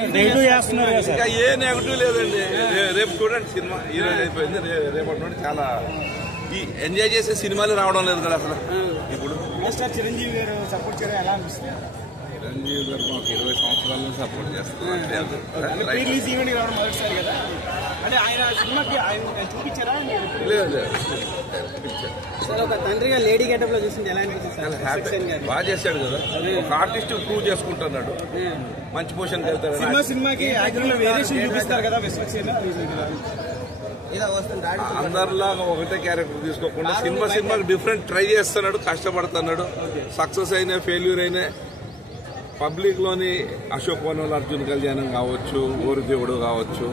ఇంకా A negative లేదండి. రేపు చూడండి సినిమా ఈరోజు అయిపోయింది. రేపటి నుండి చాలా ఎంజాయ్ చేసే సినిమాలు రావడం లేదు కదా అసలు. ఇప్పుడు చిరంజీవి గారు సపోర్ట్ చేయడం ఎలా అనిపిస్తుంది? చిరంజీవి గారు మాకు 20 సంవత్సరాల నుంచి సపోర్ట్ చేస్తున్నారు. కదా అంటే ఆయన సినిమాకి ఆయన చూపించారా? లేదు ఒక తండ్రిగా లేడీ గెటప్ లో చూసింది ఎలా అనిపిస్తుంది? బాగా చేశాడు కదా. ఒక ఆర్టిస్ట్ ప్రూవ్ చేసుకుంటున్నాడు. మంచి పొజిషన్కి వెళ్తాడు. సినిమాకి యాక్టర్ లో వేరియేషన్ చూపిస్తారు కదా అందరిలాగా ఒకటే క్యారెక్టర్ తీసుకోకుండా సినిమాకి డిఫరెంట్ ట్రై చేస్తున్నాడు, కష్టపడుతున్నాడు. సక్సెస్ అయినా ఫెయిల్యూర్ అయినా పబ్లిక్ లోని అశోక్ వనోల్ అర్జున్ కళ్యాణం కావచ్చు, ఓరుదేవుడు కావచ్చు,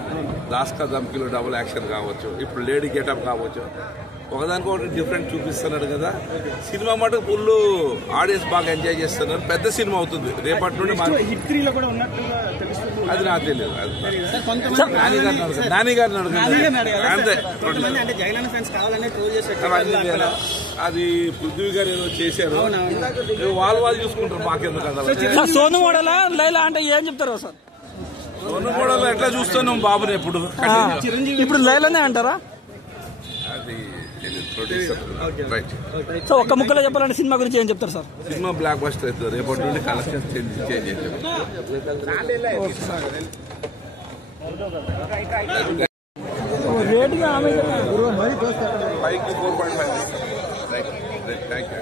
దాస్కా ధమ్కిలో డబుల్ యాక్షన్ కావచ్చు, ఇప్పుడు లేడీ గెటప్ కావచ్చు, ఒకదానికొకటి డిఫరెంట్ చూపిస్తున్నాడు కదా. సినిమా మటుకు ఫుల్ ఆడియన్స్ బాగా ఎంజాయ్ చేస్తున్నారు. పెద్ద సినిమా అవుతుంది రేపటి నుండి. అది నాకు తెలియదు. నాని గారిని అంతే. అది పృథ్వీ గారు ఏదో చేశారు, వాళ్ళు చూసుకుంటారు. మాకెందుకు కదా. సోను మోడల్ లైలా అంటే ఏం చెప్తారు సార్? సోను మోడల్ ఎట్లా చూస్తున్నాం బాబుని ఎప్పుడు. ఇప్పుడు లైలానే అంటారా? అది రైట్. సో ఒక్క ముక్కలో చెప్పాలంటే సినిమా గురించి ఏం చెప్తారు సార్? సినిమా బ్లాక్ బస్టర్ అవుతుంది. రేపటి నుండి కలెక్షన్ చేంజ్ అవుతుంది. రేటుగా 5కి 4.5. Right thank you.